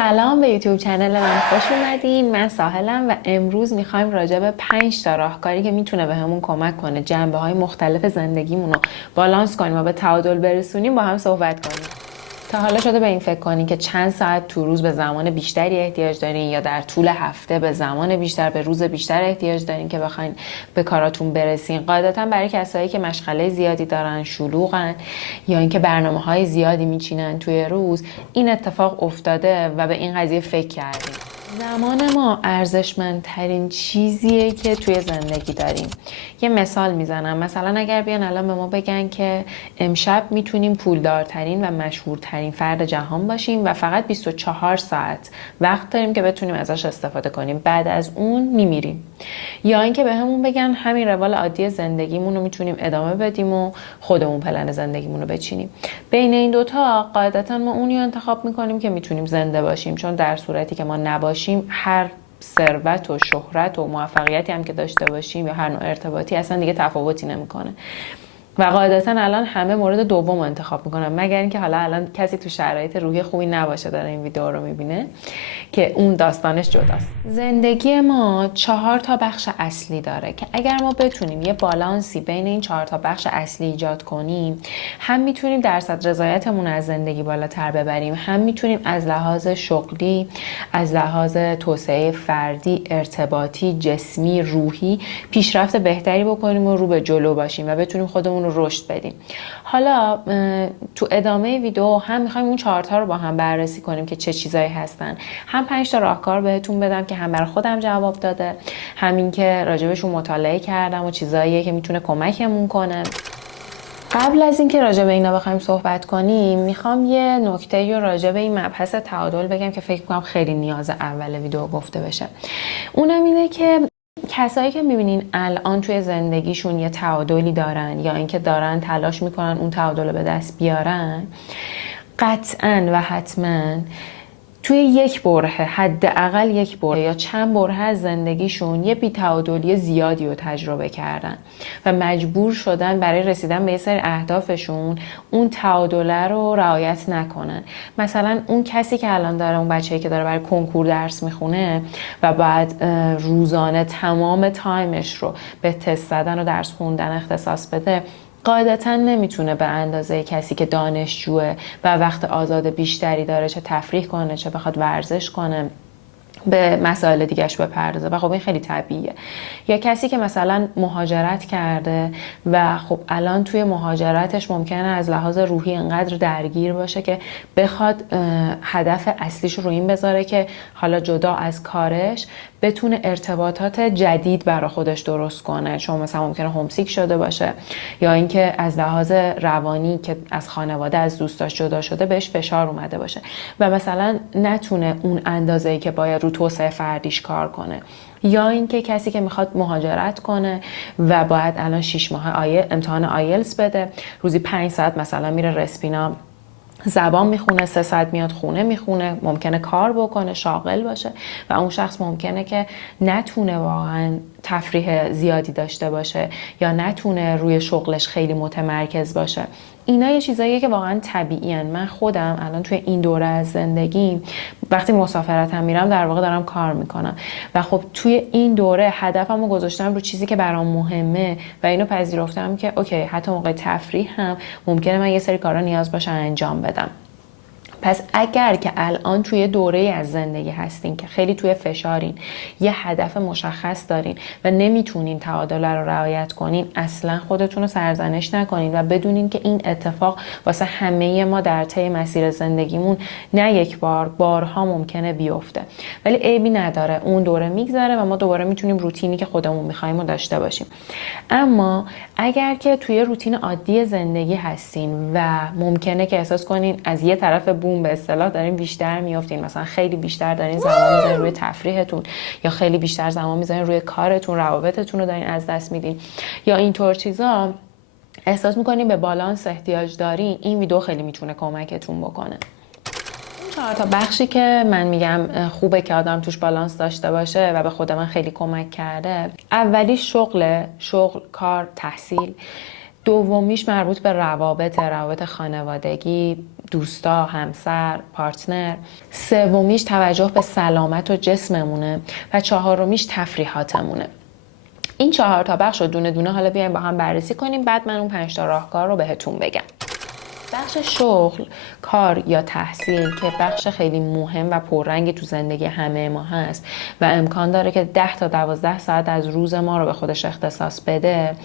سلام به یوتیوب چنل من، خوش اومدین. من ساحلم و امروز میخوایم راجع به 5 تا راهکاری که میتونه بهمون کمک کنه جنبه‌های مختلف زندگیمون رو بالانس کنیم و به تعادل برسونیم با هم صحبت کنیم. تا حالا شده به این فکر کنین که چند ساعت تو روز به زمان بیشتری احتیاج دارین یا در طول هفته به زمان بیشتر، به روز بیشتر احتیاج دارین که بخواین به کاراتون برسین؟ قاعدتا برای کسایی که مشغله زیادی دارن، شلوغن یا اینکه برنامه‌های زیادی میچینن توی روز، این اتفاق افتاده و به این قضیه فکر کردیم. زمان ما ارزشمندترین چیزیه که توی زندگی داریم. یه مثال میزنم، مثلا اگر بیان الان به ما بگن که امشب میتونیم پولدارترین و مشهورترین فرد جهان باشیم و فقط 24 ساعت وقت داریم که بتونیم ازش استفاده کنیم، بعد از اون میمیریم. یا اینکه به همون بگن همین روال عادی زندگیمون رو میتونیم ادامه بدیم و خودمون پلن زندگیمون رو بچینیم. بین این دوتا قاعدتا ما اونی رو انتخاب میکنیم که میتونیم زنده باشیم، چون در صورتی که ما نباشیم هر ثروت و شهرت و موفقیتی هم که داشته باشیم یا هر نوع ارتباطی اصلا دیگه تفاوتی نمیکنه. و قاعدتا الان همه مورد دوم رو انتخاب میکنن، مگر اینکه حالا الان کسی تو شرایط روحی خوبی نباشه داره این ویدیو رو میبینه، که اون داستانش جداست. زندگی ما 4 تا بخش اصلی داره که اگر ما بتونیم یه بالانسی بین این 4 تا بخش اصلی ایجاد کنیم، هم میتونیم درصد رضایتمون از زندگی بالاتر ببریم، هم میتونیم از لحاظ شغلی، از لحاظ توسعه فردی، ارتباطی، جسمی، روحی پیشرفت بهتری بکنیم و رو به جلو باشیم و بتونیم خودمون رو رشد بدیم. حالا تو ادامه ویدیو هم میخوایم اون 4 تا رو با هم بررسی کنیم که چه چیزایی هستن، هم 5 تا راهکار بهتون بدم که هم برای خودم جواب داده، همین که راجبشون مطالعه کردم و چیزاییه که میتونه کمکمون کنه. قبل از اینکه راجع به اینا بخوایم صحبت کنیم، میخوام یه نکته رو راجع به این مبحث تعادل بگم که فکر کنم خیلی نیاز اول ویدیو گفته بشه. اونم اینه که کسایی که میبینین الان توی زندگیشون یه تعادلی دارن یا اینکه دارن تلاش میکنن اون تعادل رو به دست بیارن، قطعاً و حتماً توی یک بره، حداقل یک بره یا چند بره از زندگیشون یه بی‌تعادلی زیادی رو تجربه کردن و مجبور شدن برای رسیدن به یه سری اهدافشون اون تعادله رو رعایت نکنن. مثلا اون کسی که الان داره، اون بچه‌ای که داره برای کنکور درس میخونه و بعد روزانه تمام تایمش رو به تست زدن و درس خوندن اختصاص بده، قاعدتا نمیتونه به اندازه کسی که دانشجوه و وقت آزاد بیشتری داره، چه تفریح کنه چه بخواد ورزش کنه، به مسائل دیگهش بپردازه و خب این خیلی طبیعیه. یا کسی که مثلا مهاجرت کرده و خب الان توی مهاجرتش ممکنه از لحاظ روحی انقدر درگیر باشه که بخواد هدف اصلیش رو این بذاره که حالا جدا از کارش بتونه ارتباطات جدید برای خودش درست کنه، چون مثلا ممکنه هومسیک شده باشه یا اینکه از لحاظ روانی که از خانواده، از دوستاش جدا شده بهش فشار اومده باشه و مثلا نتونه اون اندازه‌ای که باید رو توسعه فردیش کار کنه. یا اینکه کسی که میخواد مهاجرت کنه و باید الان 6 ماه امتحان آیلتس بده، روزی 5 ساعت مثلا میره رسپینا زبان میخونه، 3 ساعت میاد خونه میخونه، ممکنه کار بکنه، شاغل باشه و اون شخص ممکنه که نتونه واقعا تفریح زیادی داشته باشه یا نتونه روی شغلش خیلی متمرکز باشه. اینا یه چیزاییه که واقعا طبیعیه. من خودم الان توی این دوره از زندگیم وقتی مسافرتم میرم در واقع دارم کار میکنم و خب توی این دوره هدفمو گذاشتم رو چیزی که برام مهمه و اینو پذیرفتم که اوکی، حتی موقع تفریح هم ممکنه من یه سری کارا نیاز باشه انجام بدم. پس اگر که الان توی دوره از زندگی هستین که خیلی توی فشارین، یه هدف مشخص دارین و نمیتونین تعادل رو رعایت کنین، اصلا خودتون رو سرزنش نکنین و بدونین که این اتفاق واسه همه ما در طی مسیر زندگیمون نه یک بار، بارها ممکنه بیفته، ولی عیبی نداره، اون دوره میگذره و ما دوباره میتونیم روتینی که خودمون میخوایم رو داشته باشیم. اما اگر که توی روتین عادی زندگی هستین و ممکنه که احساس کنین از یه طرف به اصطلاح دارین بیشتر میافتین، مثلا خیلی بیشتر دارین زمان میذارین روی تفریحتون یا خیلی بیشتر زمان میذارین روی کارتون، روابطتون رو دارین از دست میدین یا اینطور چیزا، احساس میکنین به بالانس احتیاج دارین، این ویدیو خیلی میتونه کمکتون بکنه. 4 تا بخشی که من میگم خوبه که آدم توش بالانس داشته باشه و به خود من خیلی کمک کرده، اولی شغل، کار، تحصیل. دومیش مربوط به روابط خانوادگی، دوستا، همسر، پارتنر. سومیش توجه به سلامت و جسممونه و چهارمیش تفریحاتمونه. این 4 تا بخش رو دونه دونه حالا بیایم با هم بررسی کنیم، بعد من اون 5 تا راهکار رو بهتون بگم. بخش شغل، کار یا تحصیل که بخش خیلی مهم و پررنگی تو زندگی همه ما هست و امکان داره که 10 تا 12 ساعت از روز ما رو به خودش اختصاص بده،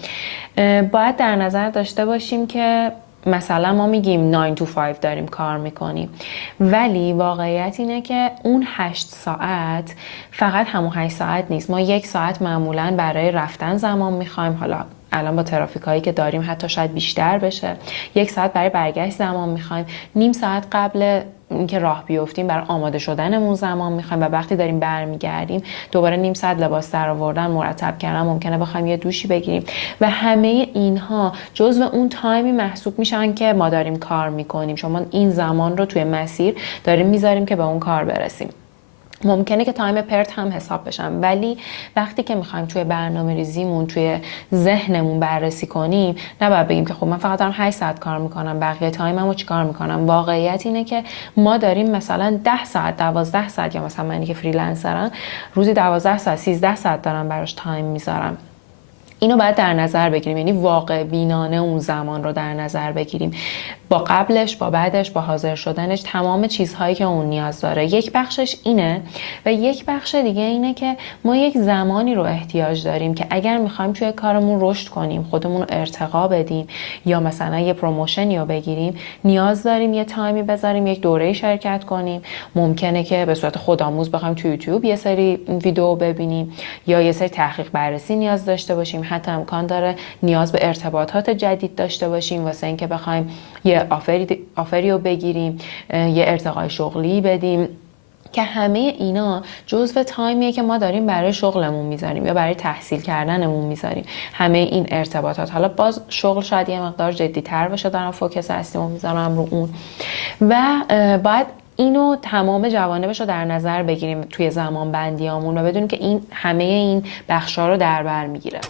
باید در نظر داشته باشیم که مثلا ما میگیم 9 to 5 داریم کار میکنیم، ولی واقعیت اینه که اون 8 ساعت فقط همون 8 ساعت نیست. ما 1 ساعت معمولاً برای رفتن زمان میخوایم، حالا الان با ترافیک هایی که داریم حتی شاید بیشتر بشه. 1 ساعت برای برگشت زمان میخوایم، نیم ساعت قبل اینکه راه بیفتیم برای آماده شدنمون زمان میخوایم و وقتی داریم برمیگردیم دوباره نیم ساعت لباس در آوردن، مرتب کردن، ممکنه بخوایم یه دوشی بگیریم و همه اینها جزو اون تایمی محسوب میشن که ما داریم کار میکنیم. شما این زمان رو توی مسیر داریم میذاریم که به اون کار برسیم. ممکنه که تایم پرت هم حساب بشن، ولی وقتی که میخوایم توی برنامه ریزیمون توی ذهنمون بررسی کنیم نباید بگیم که خب من فقط دارم 8 ساعت کار میکنم، بقیه تایممو چیکار میکنم. واقعیت اینه که ما داریم مثلا 10 ساعت 12 ساعت یا مثلا منی که فریلنسرم روزی 12 ساعت 13 ساعت دارم براش تایم میذارم. اینو باید در نظر بگیریم، یعنی واقع بینانه اون زمان رو در نظر بگیریم، با قبلش، با بعدش، با حاضر شدنش، تمام چیزهایی که اون نیاز داره. یک بخشش اینه و یک بخش دیگه اینه که ما یک زمانی رو احتیاج داریم که اگر میخوایم توی کارمون رشد کنیم، خودمون رو ارتقا بدیم یا مثلا یه پروموشنی رو بگیریم، نیاز داریم یه تایمی بذاریم، یک دوره شرکت کنیم. ممکنه که به صورت خودآموز بخوایم تو یوتیوب یه سری ویدیو ببینیم یا یه سری تحقیق بررسی نیاز داشته باشیم. حتی امکان داره نیاز به ارتباطات جدید داشته باشیم واسه اینکه بخوایم یه آفری رو بگیریم، یه ارتقای شغلی بدیم، که همه اینا جزو تایمیه که ما داریم برای شغلمون میذاریم یا برای تحصیل کردنمون میذاریم. همه این ارتباطات، حالا باز شغل شاید یه مقدار جدی‌تر باشه، دارم فوکس هستیمو میذارم رو اون و باید اینو تمام جوانبش رو در نظر بگیریم توی زمان بندیامون و بدونیم که این همه این بخشا رو در بر میگیره.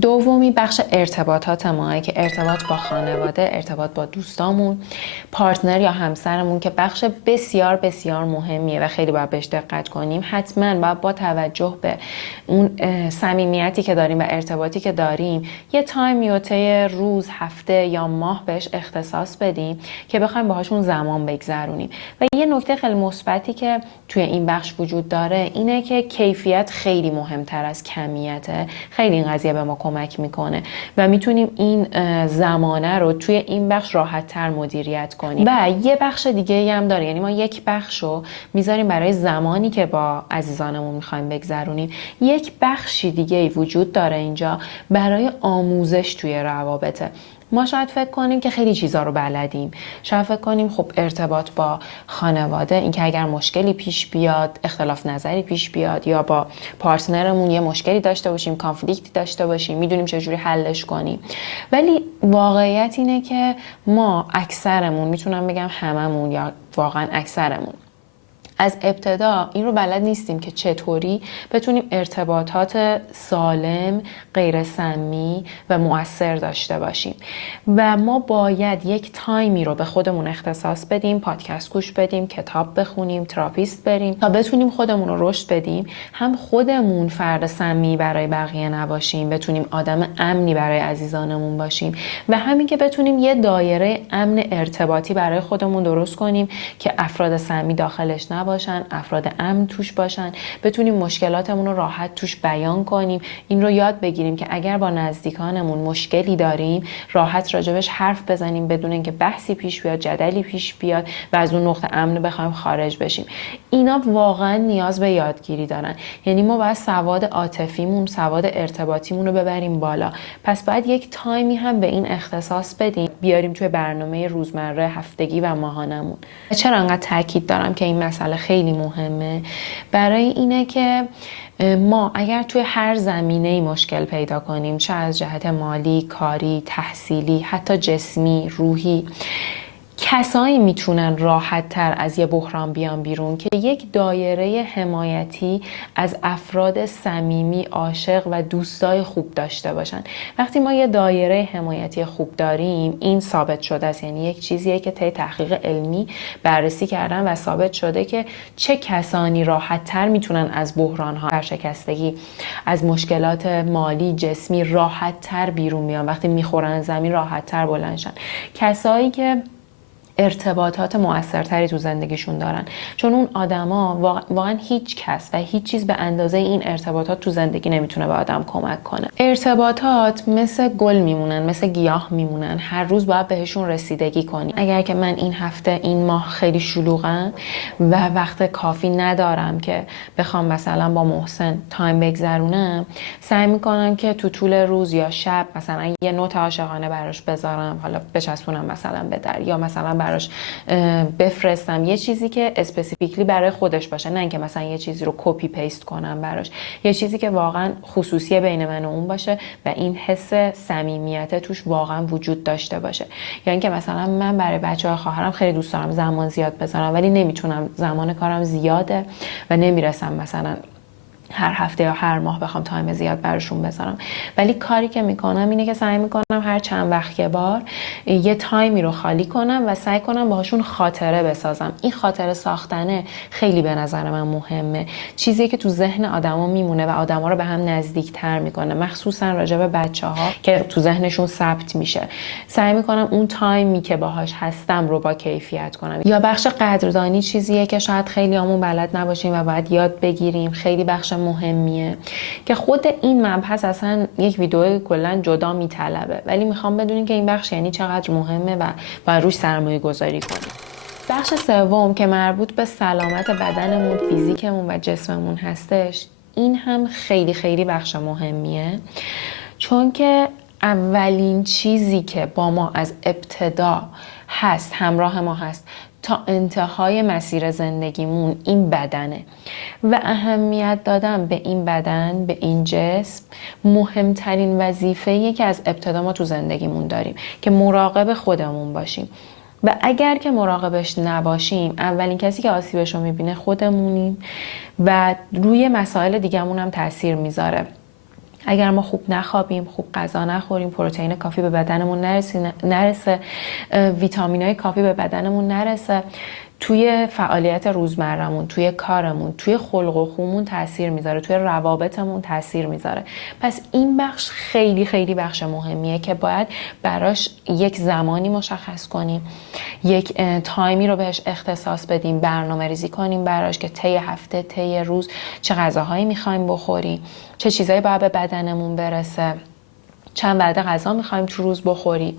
دومی بخش ارتباطات ماه که ارتباط با خانواده، ارتباط با دوستامون، پارتنر یا همسرمون که بخش بسیار بسیار مهمیه و خیلی باید بهش دقت کنیم. حتما باید با توجه به اون صمیمیتی که داریم و ارتباطی که داریم یه تایمی طی روز، هفته یا ماه بهش اختصاص بدیم که بخوایم باهاشون زمان بگذرونیم. و یه نکته خیلی مثبتی که توی این بخش وجود داره اینه که کیفیت خیلی مهمتر از کمیته. خیلی این قضیه به ما کمک میکنه و میتونیم این زمانه رو توی این بخش راحت تر مدیریت کنیم. و یه بخش دیگه هم داره، یعنی ما یک بخش رو میذاریم برای زمانی که با عزیزانمون میخوایم بگذرونیم، یک بخشی دیگه وجود داره اینجا برای آموزش توی روابطه. ما شاید فکر کنیم که خیلی چیزا رو بلدیم، شاید فکر کنیم خب ارتباط با خانواده، اینکه اگر مشکلی پیش بیاد، اختلاف نظری پیش بیاد یا با پارتنرمون یه مشکلی داشته باشیم، کانفلیکتی داشته باشیم، میدونیم چجوری حلش کنیم. ولی واقعیت اینه که ما اکثرمون، میتونم بگم هممون یا واقعا اکثرمون، از ابتدا این رو بلد نیستیم که چطوری بتونیم ارتباطات سالم، غیر سمی و مؤثر داشته باشیم و ما باید یک تایمی رو به خودمون اختصاص بدیم، پادکست گوش بدیم، کتاب بخونیم، تراپیست بریم تا بتونیم خودمون رو رشد بدیم، هم خودمون فرد سمی برای بقیه نباشیم، بتونیم آدم امنی برای عزیزانمون باشیم و همین که بتونیم یه دایره امن ارتباطی برای خودمون درست کنیم که افراد سمی داخلش نباشن، افراد امن توش باشن، بتونیم مشکلاتمون رو راحت توش بیان کنیم. این رو یاد بگیریم که اگر با نزدیکانمون مشکلی داریم راحت راجبش حرف بزنیم بدون اینکه بحثی پیش بیاد، جدلی پیش بیاد و از اون نقطه امن بخوایم خارج بشیم. اینا واقعا نیاز به یادگیری دارن. یعنی ما باید سواد عاطفیمون، سواد ارتباطیمون رو ببریم بالا. پس باید یک تایمی هم به این اختصاص بدیم، بیاریم توی برنامه روزمره، هفتگی و ماهانمون. چرا انقدر تاکید دارم که این مسئله خیلی مهمه؟ برای اینه که ما اگر توی هر زمینه‌ای مشکل پیدا کنیم، چه از جهت مالی، کاری، تحصیلی، حتی جسمی، روحی، کسایی میتونن راحت تر از یه بحران بیان بیرون که یک دایره حمایتی از افراد صمیمی، عاشق و دوستای خوب داشته باشن. وقتی ما یه دایره حمایتی خوب داریم، این ثابت شده است، یعنی یک چیزیه که طی تحقیق علمی بررسی کردن و ثابت شده که چه کسانی راحت تر میتونن از بحران ها، ورشکستگی، از مشکلات مالی، جسمی راحت تر بیرون بیان. وقتی میخورن زمین راحت تر بلند شن. کسایی که ارتباطات موثرتری تو زندگیشون دارن، چون اون آدما واقعا هیچ کس و هیچ چیز به اندازه این ارتباطات تو زندگی نمیتونه به آدم کمک کنه. ارتباطات مثل گل میمونن، مثل گیاه میمونن، هر روز باید بهشون رسیدگی کنی. اگر که من این هفته، این ماه خیلی شلوغم و وقت کافی ندارم که بخوام مثلا با محسن تایم بگذرونم، سعی میکنم که تو طول روز یا شب مثلا یه نوت عاشقانه براش بذارم، حالا بچسبونم مثلا به در، یا مثلا براش بفرستم یه چیزی که اسپسیفیکلی برای خودش باشه، نه اینکه مثلا یه چیزی رو کپی پیست کنم براش، یه چیزی که واقعا خصوصی بین من و اون باشه و این حس صمیمیت توش واقعا وجود داشته باشه. یا اینکه مثلا من برای بچه‌های خواهرم خیلی دوست دارم زمان زیاد بذارم، ولی نمیتونم، زمان کارم زیاده و نمیرسم مثلا هر هفته یا هر ماه بخوام تایم زیاد براشون بذارم. ولی کاری که میکنم اینه که سعی میکنم هر چند وقت یه بار یه تایمی رو خالی کنم و سعی کنم باهاشون خاطره بسازم. این خاطره ساختنه خیلی به نظر من مهمه، چیزی که تو ذهن آدما میمونه و آدما رو به هم نزدیکتر میکنه، مخصوصا راجع به بچه‌ها که تو ذهنشون ثبت میشه. سعی میکنم اون تایمی که باهاش هستم رو با کیفیت کنم. یا بخش قدردانی چیزیه که شاید خیلیامون بلد نباشیم و باید یاد بگیریم، خیلی بخش مهمیه که خود این مبحث اصلا یک ویدیو کلا جدا میطلبه، ولی میخوام بدونین که این بخش یعنی چقدر مهمه و باید روش سرمایه گذاری کنیم. بخش سوم که مربوط به سلامت بدنمون، فیزیکمون و جسممون هستش، این هم خیلی خیلی بخش مهمیه، چون که اولین چیزی که با ما از ابتدا هست، همراه ما هست تا انتهای مسیر زندگیمون، این بدنه و اهمیت دادن به این بدن، به این جسم، مهمترین وظیفه‌ایه که از ابتدا ما تو زندگیمون داریم، که مراقب خودمون باشیم. و اگر که مراقبش نباشیم، اولین کسی که آسیبش رو میبینه خودمونیم و روی مسائل دیگه‌مون هم تاثیر میذاره. اگر ما خوب نخوابیم، خوب غذا نخوریم، پروتئین کافی به بدنمون نرسه، ویتامینای کافی به بدنمون نرسه، توی فعالیت روزمرمون، توی کارمون، توی خلق و خومون تاثیر میذاره، توی روابطمون تاثیر میذاره. پس این بخش خیلی خیلی بخش مهمیه که باید براش یک زمانی مشخص کنیم، یک تایمی رو بهش اختصاص بدیم، برنامه ریزی کنیم براش که طی هفته، طی روز چه غذاهایی میخوایم بخوریم، چه چیزایی باید به بدنمون برسه، چند وعده غذا میخوایم تو روز بخوریم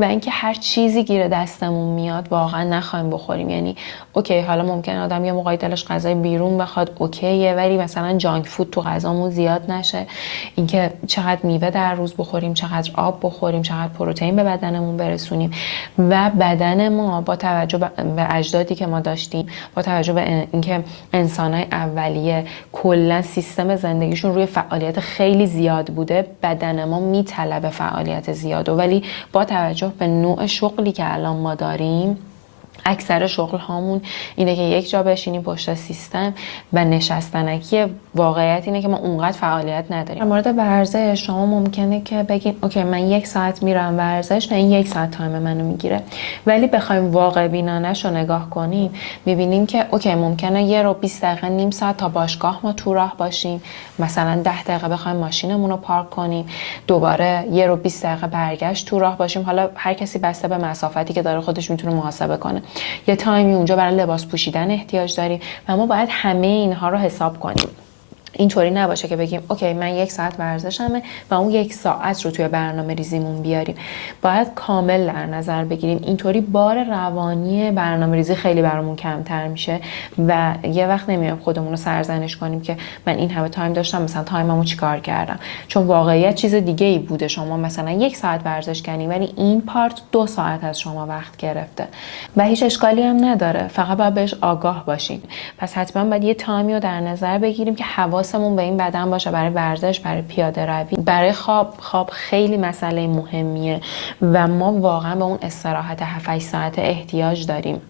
و اینکه هر چیزی گیر دستمون میاد واقعا نخوایم بخوریم. یعنی اوکی، حالا ممکنه آدم یه موقعی دلش غذای بیرون بخواد، اوکیه، ولی مثلا جانک فود تو غذامون زیاد نشه. اینکه چقدر میوه در روز بخوریم، چقدر آب بخوریم، چقدر پروتئین به بدنمون برسونیم و بدن ما با توجه به اجدادی که ما داشتیم، با توجه به اینکه انسانای اولیه کلا سیستم زندگیشون روی فعالیت خیلی زیاد بوده، بدن ما طلب فعالیت زیاده، ولی با توجه به نوع شغلی که الان ما داریم، اکثر شغل هامون اینه که یک جا بشینیم پشت سیستم و نشستنکی. واقعیت اینه که ما اونقدر فعالیت نداریم. در مورد ورزش شما ممکنه که بگین اوکی من 1 ساعت میرم ورزش و این 1 ساعت تایم منو میگیره، ولی بخوایم واقع بینانه‌شو نگاه کنیم میبینیم که اوکی ممکنه 1 رو 20 دقیقه، نیم ساعت تا باشگاه ما تو راه باشیم، مثلا 10 دقیقه بخوایم ماشینمون رو پارک کنیم، دوباره 1 رو 20 دقیقه برگشت تو راه باشیم. حالا هر کسی بسته به مسافتی که داره خودش میتونه محاسبه کنه. یه تایمی اونجا برای لباس پوشیدن احتیاج داریم و ما باید همه اینها رو حساب کنیم. اینطوری نباشه که بگیم اوکی من 1 ساعت ورزشمه و اون 1 ساعت رو توی برنامه ریزیمون بیاریم. باید کامل در نظر بگیریم. اینطوری بار روانی برنامه ریزی خیلی برامون کمتر میشه و یه وقت نمیایم خودمون رو سرزنش کنیم که من این همه تایم داشتم، مثلا تایممو چیکار کردم، چون واقعیت چیز دیگه ای بوده. شما مثلا 1 ساعت ورزش کردین ولی این پارت 2 ساعت از شما وقت گرفته و هیچ اشکالی هم نداره، فقط باید بهش آگاه باشیم. پس حتما باید یه تایمی رو در نظر بگیریم که حواسمون به این بدن باشه، برای ورزش، برای پیاده روی، برای خواب خیلی مسئله مهمیه و ما واقعا به اون استراحت 7-8 ساعته احتیاج داریم.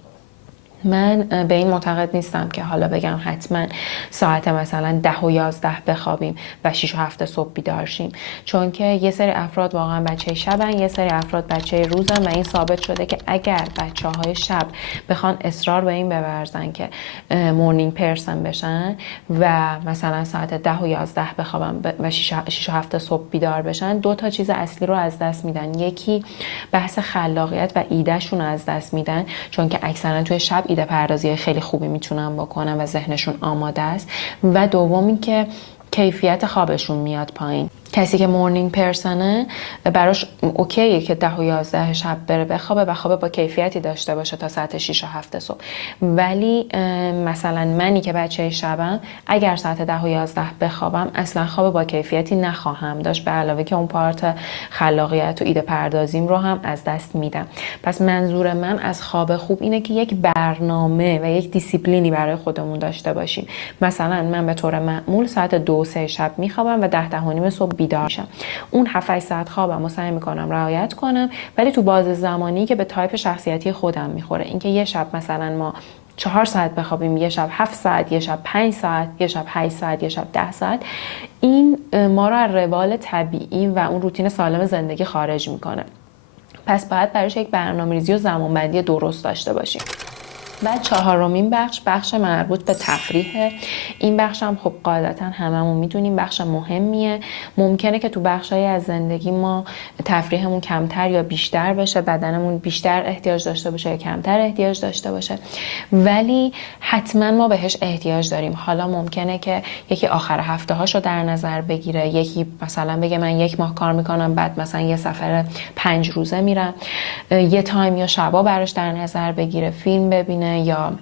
من به این معتقد نیستم که حالا بگم حتما ساعت مثلا 10 و 11 بخوابیم و 6 و 7 صبح بیدار شیم، چون که یه سری افراد واقعا بچه شبن، یه سری افراد بچه روزن و این ثابت شده که اگر بچه‌های شب بخوان اصرار به این بورزن که مورنینگ پرسن بشن و مثلا ساعت 10 و 11 بخوابن و 6 و 7 صبح بیدار بشن، دو تا چیز اصلی رو از دست میدن. یکی بحث خلاقیت و ایدهشون رو از دست میدن، چون که اکثرا توی شب ایده پردازی خیلی خوبی میتونن بکنن و ذهنشون آماده است. و دومی که کیفیت خوابشون میاد پایین. کسی که مورنینگ پرسنه براش اوکیه که 10 و 11 شب بره بخوابه و خواب با کیفیتی داشته باشه تا ساعت 6 و 7 صبح. ولی مثلا منی که بچه شبم اگر ساعت 10 و 11 بخوابم اصلا خواب با کیفیتی نخواهم داشت، به علاوه که اون پارت خلاقیت و ایده پردازیم رو هم از دست میدم. پس منظور من از خواب خوب اینه که یک برنامه و یک دیسیپلینی برای خودمون داشته باشیم. مثلا من به طور معمول ساعت 2-3 شب میخوابم و 10-10:30 صبح بیدار میشم. اون 7-8 ساعت خوابم رو سعی میکنم رعایت کنم، ولی تو باز زمانی که به تایپ شخصیتی خودم میخوره. اینکه یه شب مثلا ما 4 ساعت بخوابیم، یه شب 7 ساعت، یه شب 5 ساعت، یه شب 8 ساعت، یه شب 10 ساعت، این ما رو از روال طبیعی و اون روتین سالم زندگی خارج میکنه. پس باید براش یک برنامه‌ریزی و زمانبندی درست داشته باشیم. و 4مین بخش مربوط به تفریحه. این بخش هم خب قاعدتا هممون میدونیم بخش مهمیه. ممکنه که تو بخشای از زندگی ما تفریحمون کمتر یا بیشتر بشه، بدنمون بیشتر احتیاج داشته باشه یا کمتر احتیاج داشته باشه، ولی حتما ما بهش احتیاج داریم. حالا ممکنه که یکی آخر هفته هاشو در نظر بگیره، یکی مثلا بگه من 1 ماه کار میکنم بعد مثلا یه سفر 5 روزه میرم، یه تایم یا شبا براش در نظر بگیره، فیلم ببینه یا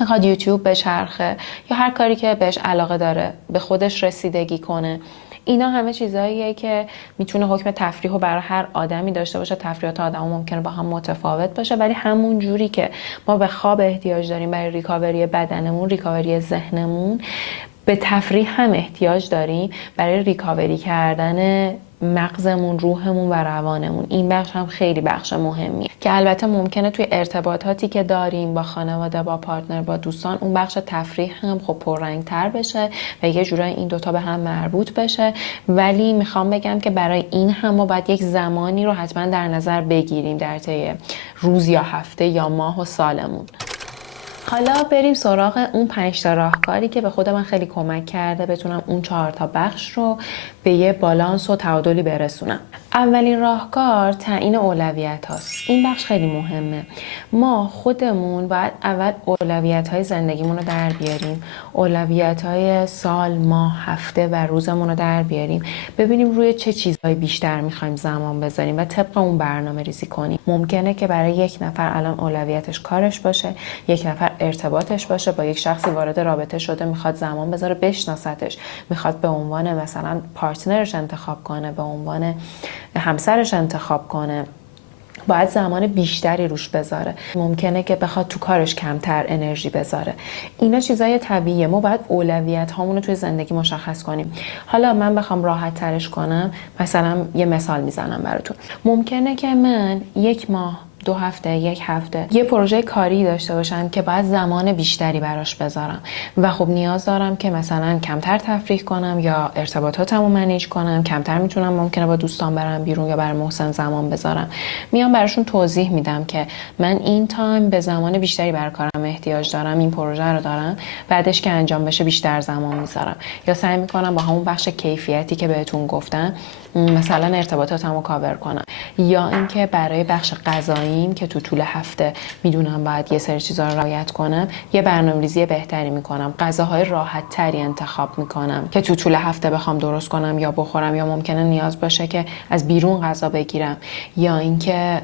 میخواد یوتیوب بچرخه یا هر کاری که بهش علاقه داره به خودش رسیدگی کنه. اینا همه چیزاییه که میتونه حکم تفریح رو برای هر آدمی داشته باشه. تفریحات آدم ممکنه با هم متفاوت باشه، ولی همون جوری که ما به خواب احتیاج داریم برای ریکاوری بدنمون، ریکاوری ذهنمون، به تفریح هم احتیاج داریم برای ریکاوری کردن مغزمون، روحمون و روانمون. این بخش هم خیلی بخش مهمیه که البته ممکنه توی ارتباطاتی که داریم با خانواده، با پارتنر، با دوستان، اون بخش تفریح هم خب پررنگ‌تر بشه و یه جورایی این دوتا به هم مربوط بشه. ولی میخوام بگم که برای این هم ما باید یک زمانی رو حتما در نظر بگیریم در طی روز یا هفته یا ماه و سالمون. حالا بریم سراغ اون 5 تا راهکاری که به خود من خیلی کمک کرده بتونم اون 4 تا بخش رو به یه بالانس و تعادلی برسونم. اولین راهکار تعیین اولویت هاست. این بخش خیلی مهمه. ما خودمون باید اول اولویت های زندگیمون رو در بیاریم، اولویت های سال، ماه، هفته و روزمون رو در بیاریم، ببینیم روی چه چیزهای بیشتر میخوایم زمان بذاریم و طبق اون برنامه ریزی کنیم. ممکنه که برای یک نفر الان اولویتش کارش باشه، یک نفر ارتباطش باشه، با یک شخصی وارد رابطه شده، میخواد زمان بذاره بشناستش، میخواد به عنوان مثلا پارتنرش انتخاب کنه، به عنوان همسرش انتخاب کنه، باید زمان بیشتری روش بذاره. ممکنه که بخواد تو کارش کمتر انرژی بذاره. اینا چیزای طبیعیه. ما باید اولویت هامون رو توی زندگی مشخص کنیم. حالا من بخوام راحت ترش کنم، مثلا یه مثال میزنم براتون. ممکنه که من 1 ماه، 2 هفته، 1 هفته یه پروژه کاری داشته باشم که باید زمان بیشتری براش بذارم و خب نیاز دارم که مثلا کمتر تفریح کنم یا ارتباطاتمو منیج کنم، کمتر میتونم ممکنه با دوستان برم بیرون یا برای محسن زمان بذارم. میام براشون توضیح میدم که من این تایم به زمان بیشتری برای کارم احتیاج دارم، این پروژه رو دارم، بعدش که انجام بشه بیشتر زمان میذارم. یا سعی میکنم با همون بخش کیفیتی که بهتون گفتم مثلا ارتباطاتمو کاور کنم، یا اینکه برای بخش غذاییم که تو طول هفته میدونم باید یه سری چیزا رو رعایت کنم، یه برنامه‌ریزی بهتری میکنم، غذاهای راحت تری انتخاب میکنم که تو طول هفته بخوام درست کنم یا بخورم، یا ممکنه نیاز باشه که از بیرون غذا بگیرم، یا اینکه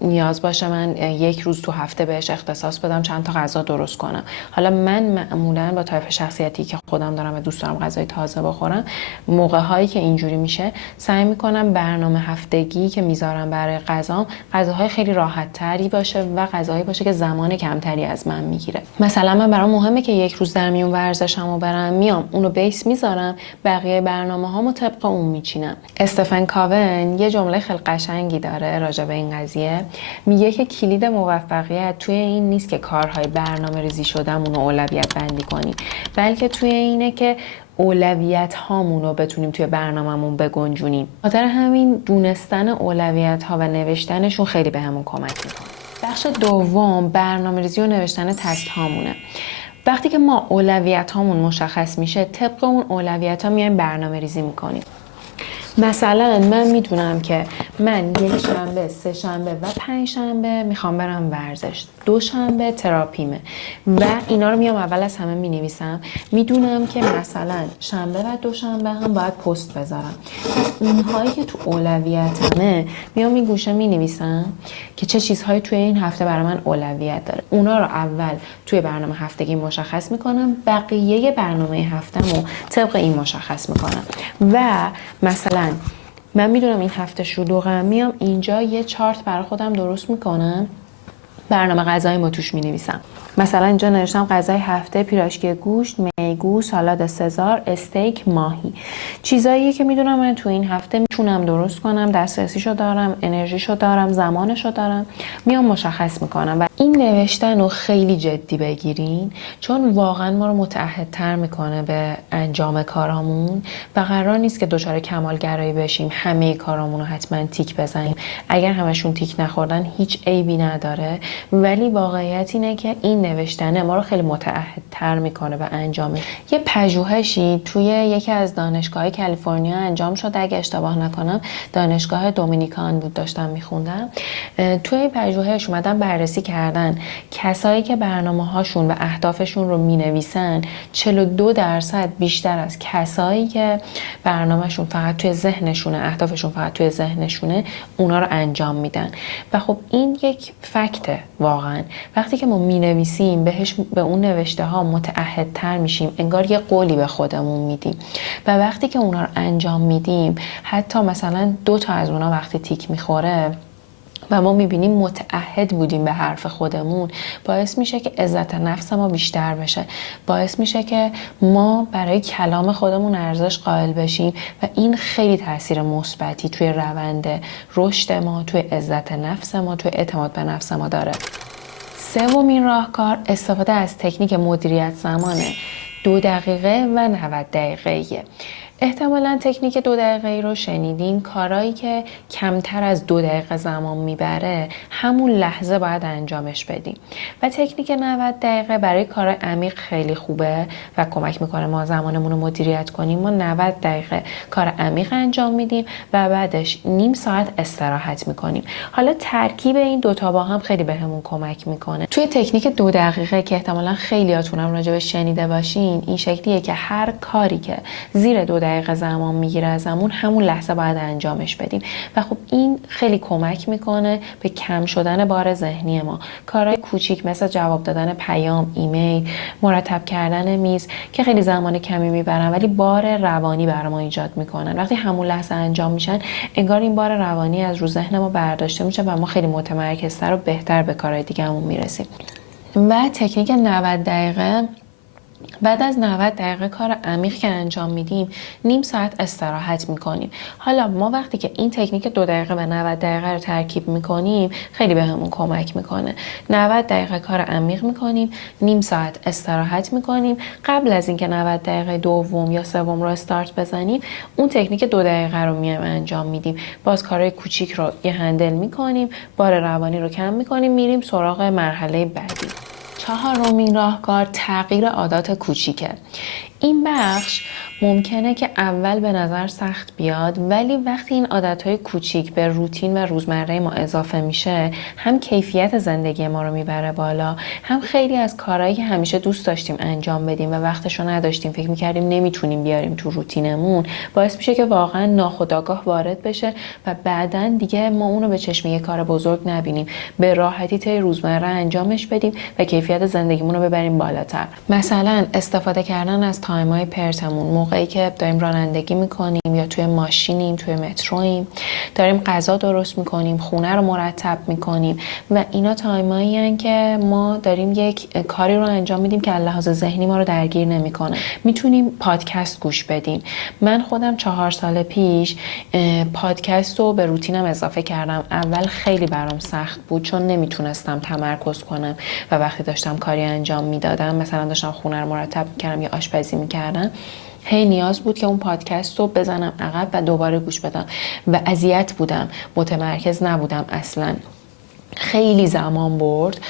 نیاز باشه من 1 روز تو هفته بهش اختصاص بدم چند تا غذا درست کنم. حالا من معمولا با تایپ شخصیتی که خودم دارم و دوست دارم غذای تازه بخورم، موقع‌هایی که اینجوری میشه سعی میکنم برنامه هفتگی که میذارم برای غذام، غذاهای خیلی خیلی راحت تری باشه و غذایی باشه که زمان کمتری از من میگیره. مثلا من برام مهمه که یک روز در میون ورزشمو برم، میام اونو بیس میذارم، بقیه برنامه‌هامو طبق اون میچینم. استفن کاون یه جمله خیلی قشنگی داره راجع به این قضیه. میگه که کلید موفقیت توی این نیست که کارهای برنامه‌ریزی شدهمون رو اولویت بندی کنیم، بلکه توی اینه که اولویت هامون رو بتونیم توی برنامه‌مون بگنجونیم. خاطر همین دونستن اولویت ها و نوشتنشون خیلی بهمون کمک میکنه. بخش دوم برنامه‌ریزی و نوشتن تسک هامونه. وقتی که ما اولویت هامون مشخص میشه، طبق اون اولویت ها میایم برنامه‌ریزی میکنیم. مثلا من میدونم که من یک شنبه، سه شنبه و پنج شنبه میخوام برم ورزش، دو شنبه تراپیمه و اینا رو میام اول از همه مینویسم. میدونم که مثلا شنبه و دوشنبه هم باید پست بذارم. پس اونهایی که تو اولویتمه میام این گوشه مینویسم که چه چیزهایی توی این هفته برای من اولویت داره. اونا رو اول توی برنامه هفتگی مشخص میکنم، بقیه برنامه هفته‌مو طبق این مشخص میکنم. و مثلا من میدونم این هفته شلوغم، میام اینجا یه چارت برای خودم درست میکنم، برنامه غذاییمو توش مینویسم. مثلا اینجا نوشتم غذای هفته پیراشکی گوشت، میگو، سالاد سزار، استیک، ماهی. چیزاییه که میدونم من تو این هفته میتونم درست کنم، دسترسیشو دارم، انرژیشو دارم، زمانشو دارم، میام مشخص میکنم. و این نوشتن رو خیلی جدی بگیرین، چون واقعا ما رو متعهدتر میکنه به انجام کارامون و قرار نیست که دچار کمالگرایی بشیم، همه کارامون رو حتما تیک بزنیم. اگر همشون تیک نخوردن هیچ عیبی نداره، ولی واقعیت اینه که این نوشتن ما رو خیلی متعهدتر میکنه به انجامش. یه پژوهشی توی یکی از دانشگاه کالیفرنیا انجام شد، اگه اشتباه نکنم دانشگاه دومینیکان بود، داشتم میخوندم. توی این پژوهش اومدن بررسی کردن کسایی که برنامه‌هاشون و اهدافشون رو مینویسن 42% بیشتر از کسایی که برنامه‌شون فقط توی ذهنشونه، اهدافشون فقط توی ذهنشونه، اونا رو انجام میدن. و خب این یک فکته. واقعا وقتی که ما مینویسیم به اون نوشته ها متعهدتر میشیم، انگار یه قولی به خودمون میدیم و وقتی که اونا رو انجام میدیم، حتی مثلا 2 تا از اونا وقتی تیک میخوره و ما میبینیم متعهد بودیم به حرف خودمون، باعث میشه که عزت نفس ما بیشتر بشه، باعث میشه که ما برای کلام خودمون ارزش قائل بشیم و این خیلی تاثیر مثبتی توی روند رشد ما، توی عزت نفس ما، توی اعتماد به نفس ما داره. سومین راهکار استفاده از تکنیک مدیریت زمانه. 2 دقیقه و 90 دقیقه‌ایه. احتمالاً تکنیک 2 دقیقه‌ای رو شنیدین. کارایی که کمتر از 2 دقیقه زمان میبره همون لحظه باید انجامش بدیم. و تکنیک 90 دقیقه برای کار عمیق خیلی خوبه و کمک میکنه ما زمانمون رو مدیریت کنیم. ما 90 دقیقه کار عمیق انجام میدیم و بعدش نیم ساعت استراحت میکنیم. حالا ترکیب این دوتا با هم خیلی بهمون کمک میکنه. توی تکنیک 2 دقیقه که احتمالاً خیلیاتونم راجبش شنیده باشین، این شکلیه که هر کاری که زیر 2 دقیقه زمان میگیره ازمون، همون لحظه باید انجامش بدیم. و خب این خیلی کمک میکنه به کم شدن بار ذهنی ما. کارهای کوچیک مثل جواب دادن پیام، ایمیل، مرتب کردن میز که خیلی زمان کمی میبرن ولی بار روانی برای ما ایجاد میکنن، وقتی همون لحظه انجام میشن انگار این بار روانی از رو ذهن ما برداشته میشه و ما خیلی متمرکزتر و بهتر به کارهای دیگه‌مون میرسیم. و تکنیک 90 دقیقه، بعد از 90 دقیقه کار عمیق که انجام میدیم، نیم ساعت استراحت میکنیم. حالا ما وقتی که این تکنیک 2 دقیقه و 90 دقیقه رو ترکیب میکنیم، خیلی بهمون کمک میکنه. 90 دقیقه کار عمیق میکنیم، نیم ساعت استراحت میکنیم. قبل از اینکه 90 دقیقه دوم یا سوم رو استارت بزنیم، اون تکنیک 2 دقیقه رو میایم انجام میدیم. باز کارهای کوچیک رو یه هندل میکنیم، بار روانی رو کم میکنیم، میریم سراغ مرحله بعدی. 4مین راهکار تغییر عادات کوچیکه. این بخش ممکنه که اول به نظر سخت بیاد، ولی وقتی این عادتهای کوچیک به روتین و روزمره ما اضافه میشه، هم کیفیت زندگی ما رو میبره بالا، هم خیلی از کارهایی که همیشه دوست داشتیم انجام بدیم و وقتشو نداشتیم، فکر میکردیم نمیتونیم بیاریم تو روتینمون، باعث میشه که واقعا ناخودآگاه وارد بشه و بعداً دیگه ما اونو به چشم یه کار بزرگ نبینیم، به راحتی طی روزمره انجامش بدیم و کیفیت زندگیمون رو ببریم بالاتر. مثلا استفاده کردن از تایمای پرتمون، موقعی که داریم رانندگی میکنیم یا توی ماشینیم، توی مترویم، داریم غذا درست میکنیم، خونه رو مرتب میکنیم و اینا تایمایی هستن که ما داریم یک کاری رو انجام میدیم که لحاظ ذهنی ما رو درگیر نمیکنه. میتونیم پادکست گوش بدیم. من خودم 4 سال پیش پادکست رو به روتینم اضافه کردم. اول خیلی برام سخت بود چون نمیتونستم تمرکز کنم و وقتی داشتم کاری انجام میدادم، مثلا داشتم خونه رو مرتب میکردم یا آشپزی میکردم، هی نیاز بود که اون پادکست رو بزنم عقب و دوباره گوش بدم و اذیت بودم، متمرکز نبودم اصلا. خیلی زمان برد،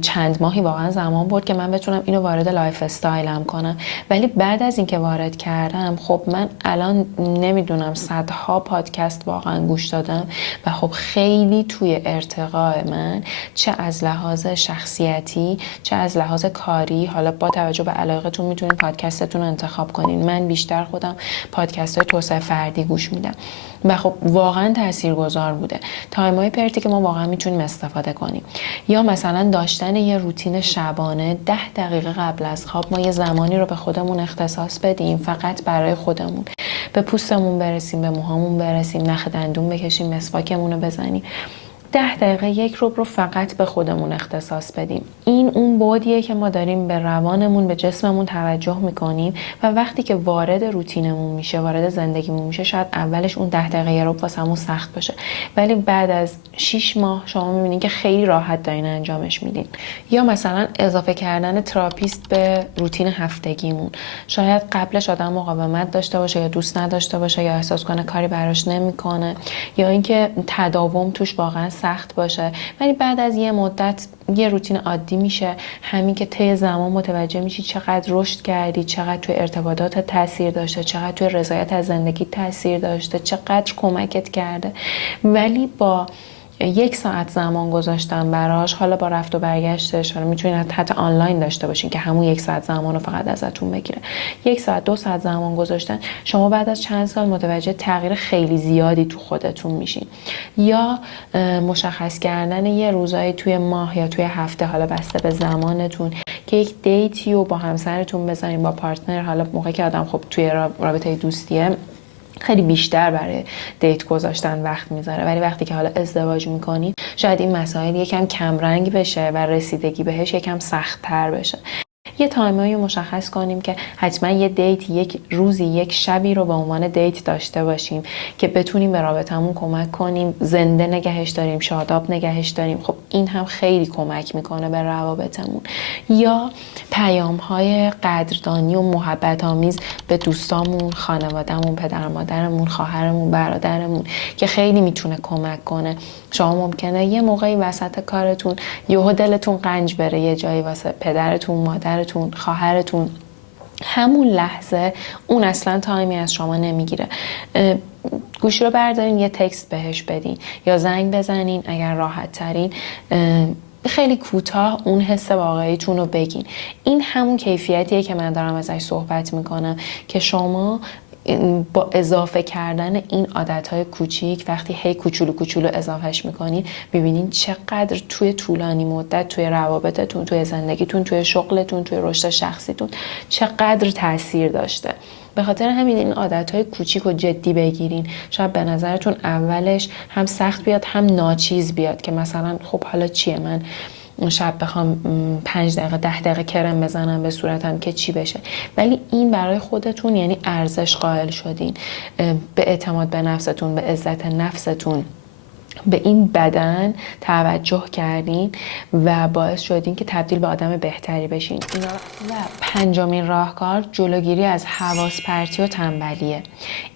چند ماهی واقعا زمان برد که من بتونم اینو وارد لایف استایلم کنم. ولی بعد از اینکه وارد کردم، خب من الان نمیدونم صدها پادکست واقعا گوش دادم و خب خیلی توی ارتقاء من، چه از لحاظ شخصیتی چه از لحاظ کاری، حالا با توجه به علاقتون میتونین پادکستتون رو انتخاب کنین. من بیشتر خودم پادکست های توسعه فردی گوش میدم و خب واقعا تاثیرگذار بوده. تایمای پرتی که ما واقعا میتونیم استفاده کنیم، یا مثلا داشتن یه روتین شبانه 10 دقیقه قبل از خواب ما یه زمانی رو به خودمون اختصاص بدیم فقط برای خودمون، به پوستمون برسیم، به موهامون برسیم، نخ دندون بکشیم، مسواکمون رو بزنیم، 10 دقیقه یک رو فقط به خودمون اختصاص بدیم. این اون بعدیه که ما داریم به روانمون، به جسممون توجه میکنیم و وقتی که وارد روتینمون میشه، وارد زندگیمون میشه، شاید اولش اون 10 دقیقه رو واسمون سخت باشه، ولی بعد از 6 ماه شما میبینین که خیلی راحت دارین انجامش میدین. یا مثلا اضافه کردن تراپیست به روتین هفتگیمون. شاید قبلش آدم مقاومت داشته باشه یا دوست نداشته باشه یا احساس کنه کاری براش نمیکنه یا اینکه تداوم توش واقعا سخت باشه، ولی بعد از یه مدت یه روتین عادی میشه. همین که طی زمان متوجه میشی چقدر رشد کردی، چقدر توی ارتباطات تاثیر داشته، چقدر توی رضایت از زندگی تاثیر داشته، چقدر کمکت کرده. ولی با 1 ساعت زمان گذاشتن براش، حالا با رفت و برگشتش، حالا میتونید حتی آنلاین داشته باشین که همون 1 ساعت زمان رو فقط ازتون بگیره، 1 ساعت 2 ساعت زمان گذاشتن، شما بعد از چند سال متوجه تغییر خیلی زیادی تو خودتون میشین. یا مشخص کردن یه روزایی توی ماه یا توی هفته، حالا بسته به زمانتون، که یک دیتی رو با همسرتون بزنین، با پارتنر. حالا موقعی که آدم خب توی رابطه دوستیه خیلی بیشتر برای دیت گذاشتن وقت میذاره، ولی وقتی که حالا ازدواج میکنین شاید این مسائل یکم کم رنگ بشه و رسیدگی بهش یکم سخت تر بشه. یه تایمایی مشخص کنیم که حتما یه دیت، یک روزی، یک شبی رو به عنوان دیت داشته باشیم که بتونیم به رابطمون کمک کنیم، زنده نگهش داریم، شاداب نگهش داریم. خب این هم خیلی کمک میکنه به روابطمون. یا پیام‌های قدردانی و محبت آمیز به دوستامون، خانوادهمون، پدر مادرمون، خواهرمون، برادرمون که خیلی میتونه کمک کنه. شما ممکنه یه موقعی وسط کارتون یهو دلتون قنج بره یه جایی واسه پدرتون، مادرتون، خواهرتون، همون لحظه اون اصلا تایمی از شما نمیگیره. گوشی رو بردارین، یه تکست بهش بدین یا زنگ بزنین اگر راحت ترین، خیلی کوتاه اون حس واقعیتون رو بگین. این همون کیفیتیه که من دارم ازش صحبت میکنم که شما با اضافه کردن این عادتهای کوچیک، وقتی هی کوچولو کوچولو اضافهش میکنین، ببینین چقدر توی طولانی مدت توی روابطتون، توی زندگیتون، توی شغلتون، توی رشد شخصیتون چقدر تاثیر داشته. به خاطر همین این عادتهای کوچیک رو جدی بگیرین. شاید به نظرتون اولش هم سخت بیاد هم ناچیز بیاد که مثلا خب حالا چیه، من شب بخوام 5 دقیقه 10 دقیقه کرم بزنم به صورتم که چی بشه، ولی این برای خودتون یعنی ارزش قائل شدین، به اعتماد به نفستون، به عزت نفستون، به این بدن توجه کردین و باعث شدین که تبدیل به آدم بهتری بشین. اینا. و 5مین راهکار جلوگیری از حواس پرتی و تنبلیه.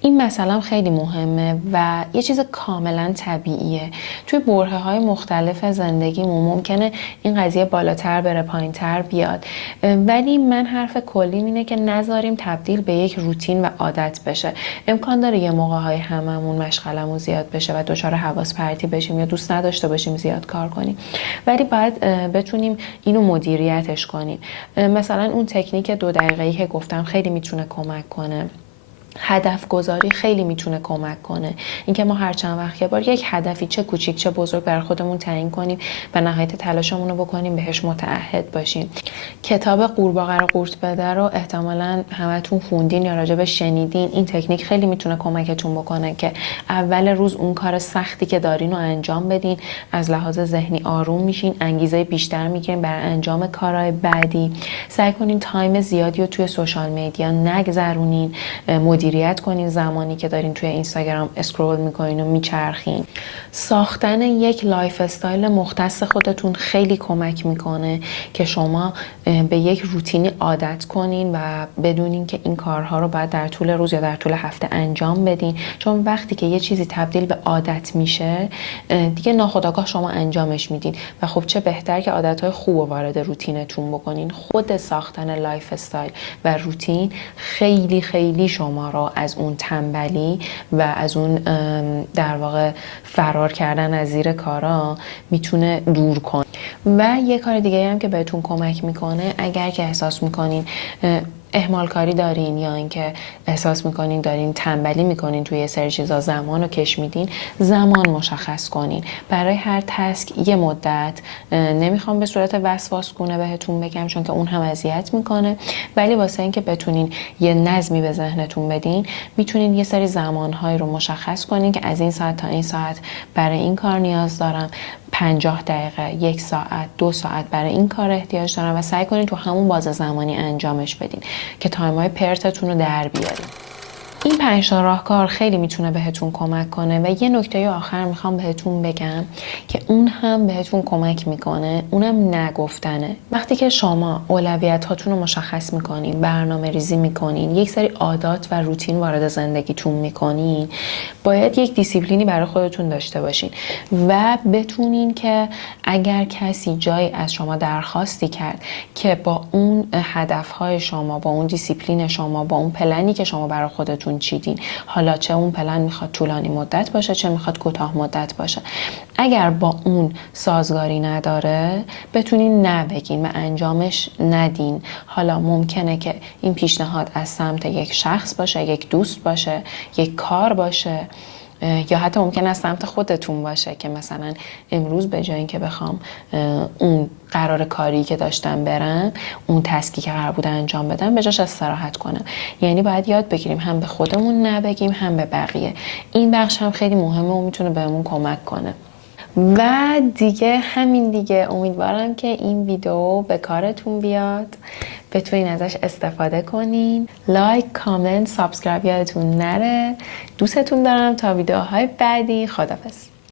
این مسئله خیلی مهمه و یه چیز کاملا طبیعیه. توی برهه‌های مختلف زندگیمون ممکنه این قضیه بالاتر بره، پایین‌تر بیاد، ولی من حرف کلیم اینه که نذاریم تبدیل به یک روتین و عادت بشه. امکان داره یه موقع‌های هممون مشغلمون زیاد بشه و دچار حواس پرتی بشیم یا دوست نداشته باشیم زیاد کار کنیم، ولی باید بتونیم اینو مدیریتش کنیم. مثلا اون تکنیک 2 دقیقه‌ای که گفتم خیلی میتونه کمک کنه. هدف گذاری خیلی میتونه کمک کنه. اینکه ما هر چند وقت یه بار یک هدفی چه کوچیک چه بزرگ بر خودمون تعیین کنیم و نهایت تلاشمون رو بکنیم بهش متعهد باشیم. کتاب قورباغه رو قورت بده رو احتمالاً همتون خوندین یا راجبش شنیدین. این تکنیک خیلی میتونه کمکتون بکنه که اول روز اون کار سختی که دارین رو انجام بدین، از لحاظ ذهنی آروم میشین، انگیزه بیشتر میگیرین برای انجام کارهای بعدی. سعی کنین تایم زیادی رو توی سوشال مدیا نگذرونین، مدیریت کنین زمانی که دارین توی اینستاگرام اسکرول میکنین و میچرخین. ساختن یک لایف استایل مختص خودتون خیلی کمک میکنه که شما به یک روتینی عادت کنین و بدونین که این کارها رو باید در طول روز یا در طول هفته انجام بدین، چون وقتی که یه چیزی تبدیل به عادت میشه دیگه ناخودآگاه شما انجامش میدین و خب چه بهتر که عادتهای خوب و وارد روتینتون بکنین. خود ساختن لایف استایل و روتین خیلی خیلی شما رو از اون تنبلی و از اون در واقع فرار کردن از زیر کارا میتونه دور کنه. و یه کار دیگه هم که بهتون کمک میکنه، اگر که احساس میکنین اهمال کاری دارین یا اینکه احساس میکنین دارین تنبلی میکنین توی یه سری چیزا، زمان رو کش میدین، زمان مشخص کنین برای هر تسک. یه مدت، نمیخوام به صورت وسواسگونه بهتون بگم چون که اون هم اذیت میکنه، ولی واسه اینکه بتونین یه نظمی به ذهنتون بدین میتونین یه سری زمانهای رو مشخص کنین که از این ساعت تا این ساعت برای این کار نیاز دارم، 50 دقیقه، 1 ساعت، 2 ساعت برای این کار احتیاج دارم و سعی کنین تو همون بازه زمانی انجامش بدین که تایم‌های پرتتون رو در بیارین. این 5 تا راهکار خیلی میتونه بهتون کمک کنه. و یه نکته آخر میخوام بهتون بگم که اون هم بهتون کمک میکنه، اونم نگفتنه. وقتی که شما اولویت هاتون رو مشخص میکنین، برنامه ریزی میکنین، یک سری عادات و روتین وارد زندگیتون میکنین، باید یک دیسیپلینی برای خودتون داشته باشین و بتونین که اگر کسی جایی از شما درخواستی کرد که با اون هدفهای شما، با اون دیسیپلین شما، با اون پلنی که شما برای خودتون چیدین، حالا چه اون پلن میخواد طولانی مدت باشه چه میخواد کوتاه مدت باشه، اگر با اون سازگاری نداره بتونین نبگین و انجامش ندین. حالا ممکنه که این پیشنهاد از سمت یک شخص باشه، یک دوست باشه، یک کار باشه، یا حتی ممکن از سمت خودتون باشه که مثلا امروز به جای اینکه بخوام اون قرار کاری که داشتم برم، اون تسکی که قرار بود انجام بدم، به جاش استراحت کنم. یعنی باید یاد بگیریم هم به خودمون نبگیم هم به بقیه. این بخش هم خیلی مهمه و میتونه بهمون کمک کنه. و دیگه همین دیگه. امیدوارم که این ویدیو به کارتون بیاد، بتونین ازش استفاده کنین. لایک، کامنت، سابسکرایب یادتون نره. دوستتون دارم. تا ویدیوهای بعدی، خداحافظ.